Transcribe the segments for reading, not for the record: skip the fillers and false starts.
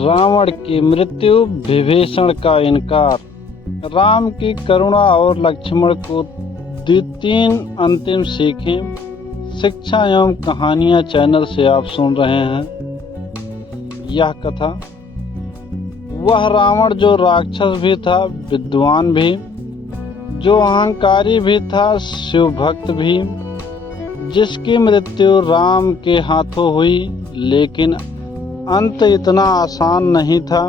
रावण की मृत्यु, विभीषण का इनकार। राम की करुणा और लक्ष्मण को दी 3 अंतिम सीखें। शिक्षा एवं कहानियां चैनल से आप सुन रहे हैं। यह कथा वह रावण जो राक्षस भी था, विद्वान भी, जो अहंकारी भी था, शिव भक्त भी, जिसकी मृत्यु राम के हाथों हुई। लेकिन अंत इतना आसान नहीं था।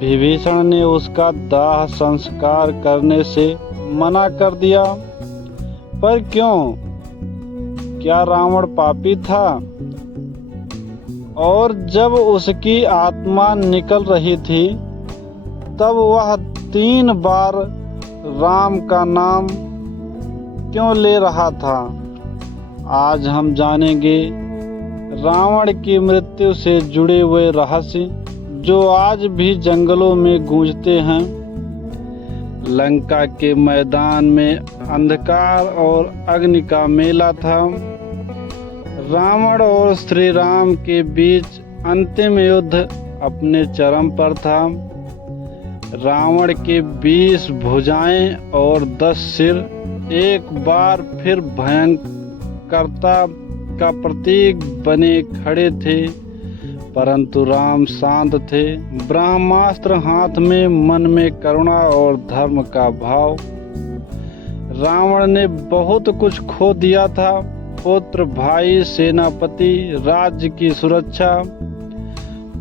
विभीषण ने उसका दाह संस्कार करने से मना कर दिया। पर क्यों? क्या रावण पापी था? और जब उसकी आत्मा निकल रही थी तब वह 3 बार राम का नाम क्यों ले रहा था? आज हम जानेंगे रावण की मृत्यु से जुड़े हुए रहस्य जो आज भी जंगलों में गूंजते हैं। लंका के मैदान में अंधकार और अग्नि का मेला था। रावण और श्री राम के बीच अंतिम युद्ध अपने चरम पर था। रावण के 20 भुजाएं और 10 सिर एक बार फिर भयंकरता का प्रतीक बने खड़े थे। परंतु राम शांत थे, ब्रह्मास्त्र हाथ में, मन में करुणा और धर्म का भाव। रावण ने बहुत कुछ खो दिया था, पुत्र, भाई, सेनापति, राज्य की सुरक्षा,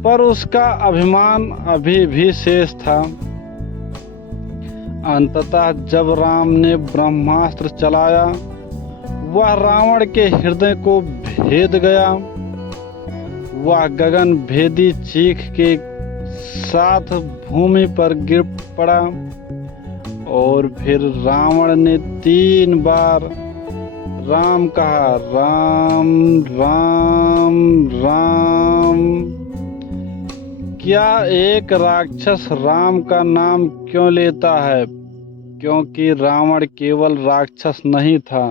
पर उसका अभिमान अभी भी शेष था। अंततः जब राम ने ब्रह्मास्त्र चलाया, वह रावण के हृदय को भेद गया। वह गगन भेदी चीख के साथ भूमि पर गिर पड़ा और फिर रावण ने 3 बार राम कहा। राम राम राम। क्या एक राक्षस राम का नाम क्यों लेता है? क्योंकि रावण केवल राक्षस नहीं था,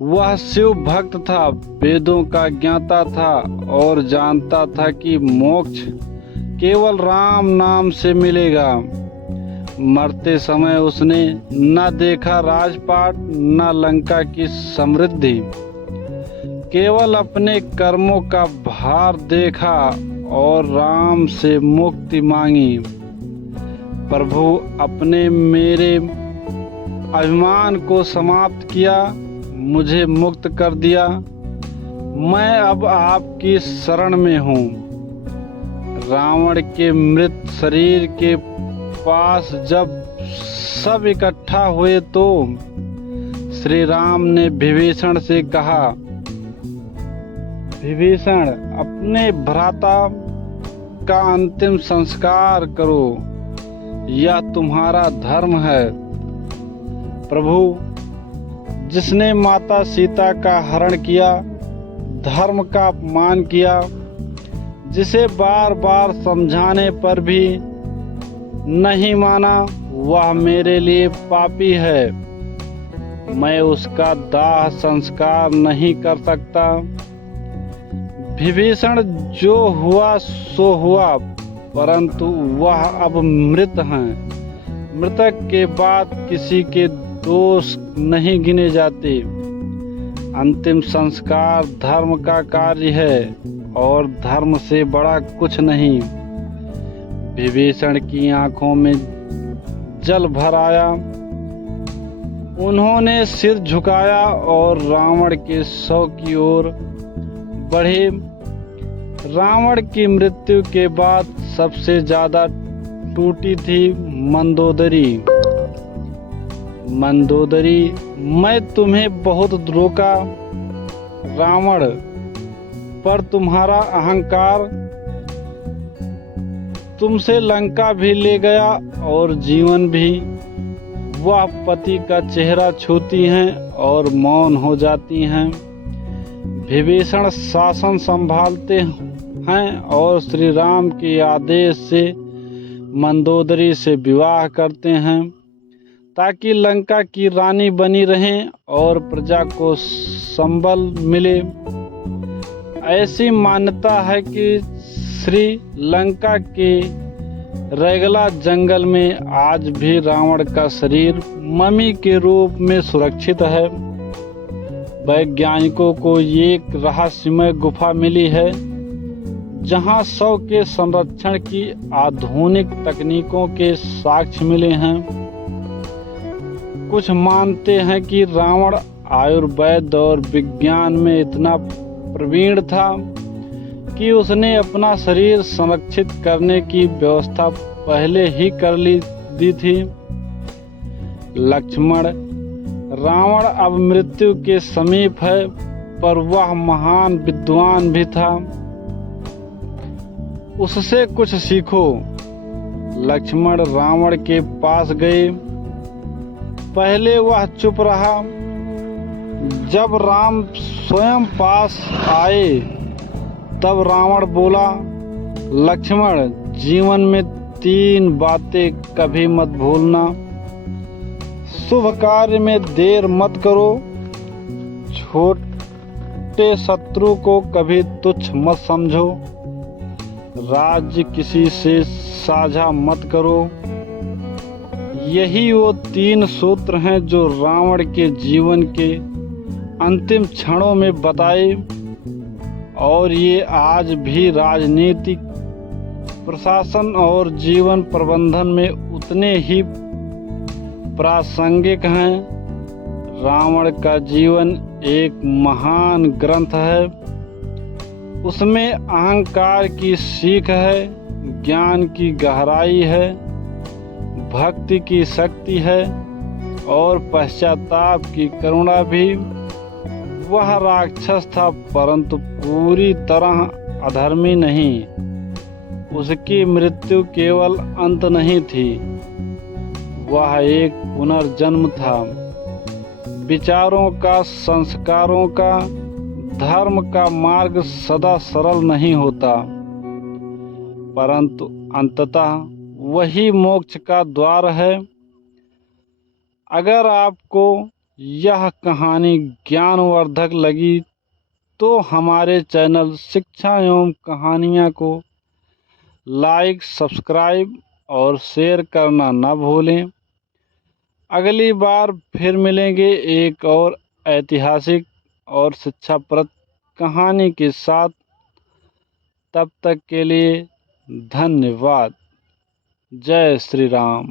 वह शिव भक्त था, वेदों का ज्ञाता था और जानता था कि मोक्ष केवल राम नाम से मिलेगा। मरते समय उसने न देखा राजपाट, न लंका की समृद्धि, केवल अपने कर्मों का भार देखा और राम से मुक्ति मांगी। प्रभु अपने मेरे अभिमान को समाप्त किया, मुझे मुक्त कर दिया। मैं अब आपकी शरण में हूँ। रावण के मृत शरीर के पास जब सब इकट्ठा हुए तो श्री राम ने विभीषण से कहा, विभीषण, अपने भ्राता का अंतिम संस्कार करो, यह तुम्हारा धर्म है। प्रभु, जिसने माता सीता का हरण किया, धर्म का अपमान किया, जिसे बार बार समझाने पर भी नहीं माना, वह मेरे लिए पापी है। मैं उसका दाह संस्कार नहीं कर सकता। विभीषण, जो हुआ सो हुआ, परंतु वह अब मृत हैं। मृतक के बाद किसी के दोष नहीं गिने जाते। अंतिम संस्कार धर्म का कार्य है और धर्म से बड़ा कुछ नहीं। विभीषण की आंखों में जल भर आया। उन्होंने सिर झुकाया और रावण के शव की ओर बढ़े। रावण की मृत्यु के बाद सबसे ज्यादा टूटी थी मंदोदरी। मंदोदरी, मैं तुम्हें बहुत रोका रावण, पर तुम्हारा अहंकार तुमसे लंका भी ले गया और जीवन भी। वह पति का चेहरा छूती हैं और मौन हो जाती हैं। विभीषण शासन संभालते हैं और श्री राम के आदेश से मंदोदरी से विवाह करते हैं ताकि लंका की रानी बनी रहें और प्रजा को संबल मिले। ऐसी मान्यता है कि श्रीलंका के रैगला जंगल में आज भी रावण का शरीर मम्मी के रूप में सुरक्षित है। वैज्ञानिकों को एक रहस्यमय गुफा मिली है जहां शव के संरक्षण की आधुनिक तकनीकों के साक्ष्य मिले हैं। कुछ मानते हैं कि रावण आयुर्वेद और विज्ञान में इतना प्रवीण था कि उसने अपना शरीर संरक्षित करने की व्यवस्था पहले ही कर दी थी। लक्ष्मण, रावण अब मृत्यु के समीप है, पर वह महान विद्वान भी था। उससे कुछ सीखो। लक्ष्मण रावण के पास गए। पहले वह चुप रहा। जब राम स्वयं पास आए तब रावण बोला, लक्ष्मण, जीवन में 3 बातें कभी मत भूलना। शुभ कार्य में देर मत करो। छोटे शत्रु को कभी तुच्छ मत समझो। राज्य किसी से साझा मत करो। यही वो 3 सूत्र हैं जो रावण के जीवन के अंतिम क्षणों में बताए, और ये आज भी राजनीति, प्रशासन और जीवन प्रबंधन में उतने ही प्रासंगिक हैं। रावण का जीवन एक महान ग्रंथ है। उसमें अहंकार की सीख है, ज्ञान की गहराई है, भक्ति की शक्ति है और पश्चाताप की करुणा भी। वह राक्षस था, परंतु पूरी तरह अधर्मी नहीं। उसकी मृत्यु केवल अंत नहीं थी, वह एक पुनर्जन्म था। विचारों का, संस्कारों का, धर्म का मार्ग सदा सरल नहीं होता, परंतु अंततः वही मोक्ष का द्वार है। अगर आपको यह कहानी ज्ञानवर्धक लगी तो हमारे चैनल शिक्षा एवं कहानियाँ को लाइक, सब्सक्राइब और शेयर करना न भूलें। अगली बार फिर मिलेंगे एक और ऐतिहासिक और शिक्षाप्रद कहानी के साथ। तब तक के लिए धन्यवाद। जय श्री राम।